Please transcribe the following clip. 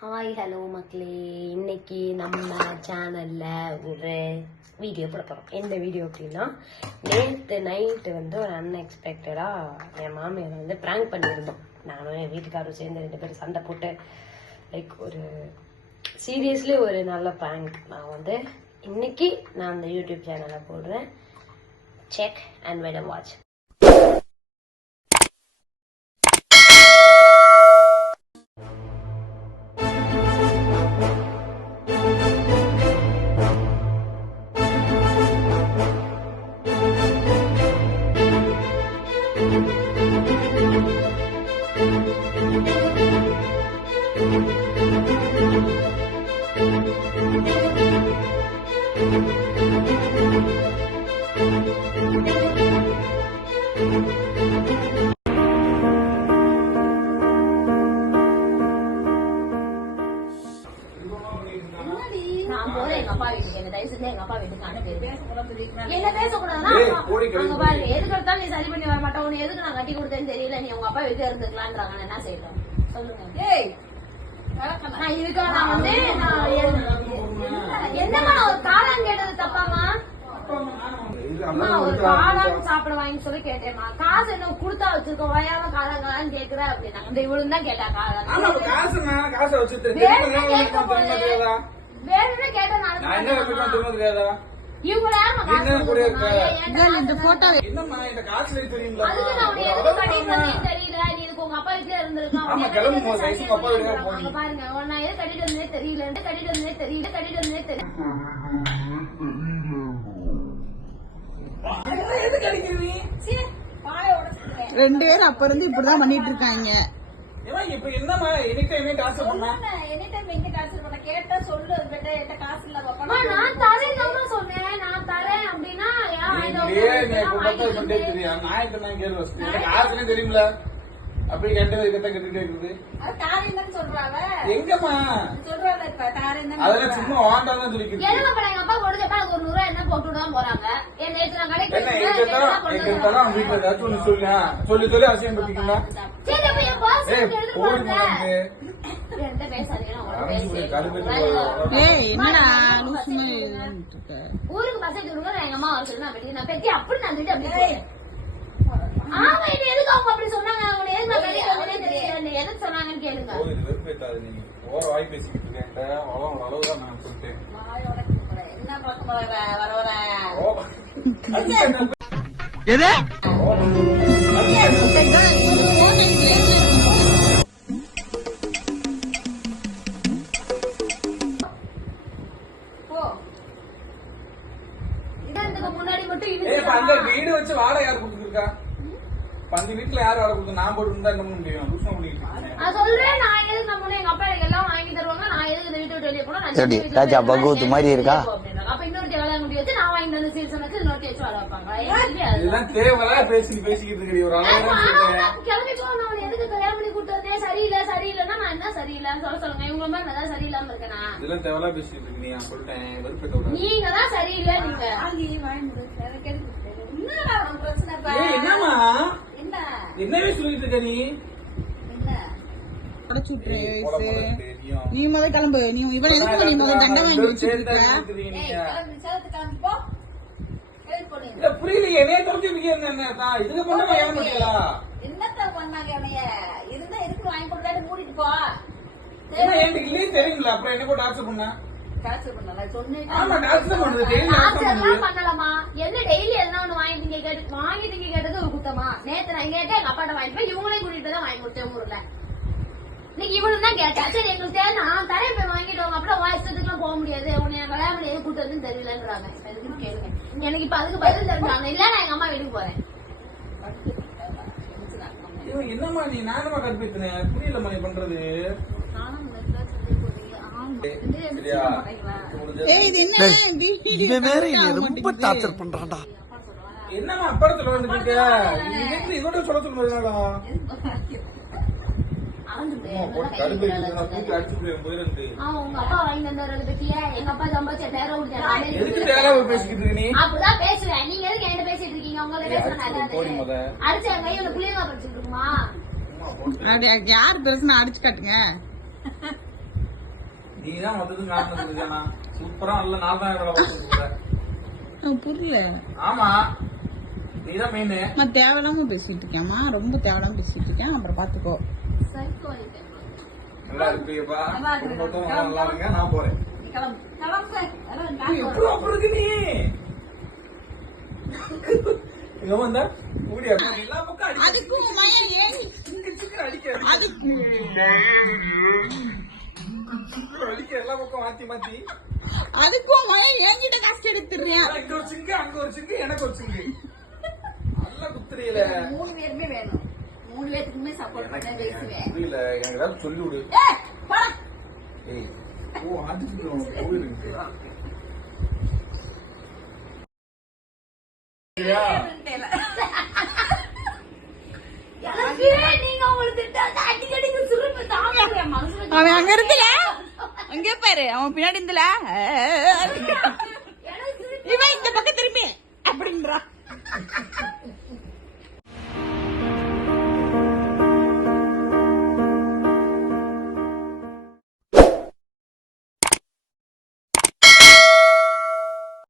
Hi hello மக்களே, இன்னைக்கு நம்ம சேனல்ல ஒரு வீடியோ போட போறோம். எந்த வீடியோ அப்படின்னா, நேற்று நைட்டு ஒரு அன்எக்ஸ்பெக்டடா என் மாமியார் பிராங்க் பண்ணியிருந்தோம். நானும் என் வீட்டுக்காரரும் சேர்ந்து 2 பேரும் சண்டை போட்டு லைக் ஒரு சீரியஸ்லி ஒரு நல்ல பிராங்க். நான் இன்னைக்கு நான் அந்த யூடியூப் சேனல்ல போடுறேன். Check and wait and watch. நான் போறேன் எங்க அப்பா வீட்டுக்கு. என்ன தயவு செஞ்சு எங்க அப்பா வீட்டுக்கு அனுப்பி. என்ன பேசக்கூடாதுன்னா அங்க பாரு, எதுக்கு எடுத்தாலும் நீ சரி பண்ணி வர மாட்டோம். உன்னை எதுக்கு நான் கட்டி கொடுத்தேன்னு தெரியல. நீ உங்க அப்பா வீட்டுல இருந்துக்கலான்றாங்க. என்ன செய்யட்டும் சொல்லுங்க. நான் இருக்கா? நான் என்னமா ஒரு காளான் கேட்டது தப்பாமா? ஒரு காளான் சாப்பிட வாங்கி சொல்லி கேட்டேமா. காசு என்ன கொடுத்தா வச்சிருக்கோம், வயாம காளாங்களான்னு கேக்குற அப்படின்னா அந்த இவளும் தான் கேட்டா காளான். வேணும்னு கேட்டா இவங்க தெரியல. நீ இதுக்கு உங்க அப்பா வீட்டுல இருந்திருக்கான் பாருங்க. நான் எது கட்டிட்டு வந்தே தெரியல, கட்டிட்டு வந்தே தெரியல, கட்டிட்டு வந்தே தெரியல. ரெண்டு பேரும் அப்ப இருந்து இப்படிதான் பண்ணிட்டு இருக்காங்க. நான் தரேன் சொன்னேன். நான் தரேன் அப்படின்னா தெரியுமில அப்படி கேட்டது கட்டிட்டு இருக்குது. எங்கம்மா அதெல்லாம் சும்மா வாண்டாதான் சொல்லிக்கிட்டு. எங்க அப்பா கொடுத்தப்ப ஒரு 100 ரூபாய் என்ன போட்டு விடாம போறாங்க. வீட்டுல ஏதாச்சும் ஒண்ணு சொல்லி சொல்லி அசியம் பத்திக்கலாம். ஊருக்கு பசங்க எங்க அம்மா வர சொல்லி நான் பெட்டி அப்படி நான் அப்படி ஆமா. இது எதுக்கு அவங்க அப்படி சொன்னாங்க? அவங்க எதுக்கு தெரியல, எதுக்கு சொன்னாங்கன்னு கேளுங்க. வாய் பேசிக்கிட்டு இருக்கேன். அளவுதான் நான் சொல்லிட்டேன். என்ன பக்கம் வர வர முன்னாடி மட்டும் வீடு வச்சு வாடகை யார் கொடுத்துருக்கா? பந்து வீட்டுல யாரும் வர கொடுத்து நான் போட்டு இருந்தா என்ன முடியும்? நான் சொல்றேன். நான் எதுக்கு நம்ம எங்க அப்பா எனக்கு எல்லாம் வாங்கி தருவாங்க. நான் எதுக்கு இந்த வீட்டை விட்டு வெளியே போனா ராஜா பகவத் மாதிரி இருக்கா? அப்ப இன்னொரு வேலை முடி வச்சு நான் வாங்கி வந்து சீசனுக்கு இன்னொரு வச்சு வேலை வைப்பாங்க. இதெல்லாம் தேவையா பேசிக்கிட்டு இருக்கு. ஒரு கிளம்பி போன எதுக்கு கல்யாணம் பண்ணி கூட்டு வந்தேன்? சரியில்லை சரியில்லைன்னா நான் என்ன சரியில்லைன்னு சொல்லுங்க. இவங்க மாதிரி நான் சரியில்லாம இருக்கேனா? இதெல்லாம் தேவையா பேசிட்டு இருக்கு. நீ சொல்லிட்டேன் வெறுப்பேட்ட நீங்க தான் சரியில்லை. நீங்க என்னமா என்னவே சொல்லிட்டு இருக்க? நீ முதல் கிளம்பு. நீ இவன் எதுக்கு நீ முதல் தண்டை வாங்கி வச்சிருக்க? புரியலையே. இதுக்கு பண்ண என்னத்த பண்ணாங்க? இருந்தா எதுக்கு வாங்கி கொடுத்தாரு மூடிட்டு போ. எனக்கு தெரியுங்களா? அப்புறம் என்ன போட்டு ஆட்சி பண்ண பண்ணலாமா? என்ன டெய்லி எதனா ஒண்ணு வாங்கிட்டீங்க கேட்டது ஒரு குத்தமா? நேத்து நான் கேட்டேன் எங்க அப்பாட்ட வாங்கிட்டு போய் இவங்களையும் கூட்டிட்டு தான் வாங்கி கொடுத்தேன் ஊர்ல. இன்னைக்கு இவனு தான் கேட்டா. சரி எங்களுக்கு தேவை நான் தரேன் போய் வாங்கிட்டு வாங்க. அப்புறம் இஷ்டத்துக்குலாம் போக முடியாது. உன்னை என் கல்யாணம் எது கூட்டு வந்து தெரியலன்றாங்க. கேளுங்க. எனக்கு இப்ப அதுக்கு பதில் தெரிஞ்சாங்க. இல்ல நான் எங்க அம்மா வீட்டுக்கு போறேன். என்னமா நீ நானுமா கற்பித்தேன் புரியலமா நீ பண்றது? ரொம்ப டார்ச்சர் பண்றான்டா. என்னமா அப்பறத்துல வந்துட்டு இதோட சொல்ல சொல்லுங்க. உங்க அப்பா வாங்கி தந்தாரு பத்தியா? எங்க அப்பா சம்பாதிச்ச அப்படிதான் பேசுவேன். நீங்க எதுக்கு என்கிட்ட பேசிட்டு இருக்கீங்க? உங்களை அடிச்சு என் கையில புளியமா படிச்சுட்டு இருக்குமா? யாரு பேசுனா அடிச்சு காட்டுங்க. நீதான் மொத்தத்துக்கு காரணம் இருக்கானா சூப்பரா நல்ல 4000 புரியல. ஆமா நீதான் மெயின். நான் தேவையில்லாம பேசிட்டு இருக்கேன்மா, ரொம்ப தேவையில்லாம பேசிட்டு இருக்கேன். அப்புறம் பாத்துக்கோ. நல்லா இருப்பீங்கப்பா, குடும்பத்தோட நல்லா இருங்க. நான் போறேன். எப்படி அப்படி இருக்கு நீ இங்க வந்தா மூடி எல்லா பக்கம் அடிக்க அதுக்கும் மயம் ஏன் அடிக்க எல்லா பக்கம் மாத்தி மாத்தி அதுக்கும் மயம் என்கிட்ட காசு எடுத்துடுறேன். இங்க ஒரு சிங்கு அங்க ஒரு சிங்கு எனக்கு ஒரு சிங்கு நல்லா குத்துறீல. 3 பேருமே வேணும். 3 பேருக்குமே சப்போர்ட் பண்ண பேசுவேன். புரியல, எனக்கு ஏதாவது சொல்லி விடு. ஏய் ஓ ஆதிக்கு போயிருக்கு. நீங்க உங்களுக்கு திட்டாத அடிக்கடிக்கு சுருங்க தாங்க மனசுல அவன் அங்க இருந்துல அங்கே பாரு, அவன் பின்னாடி இருந்துல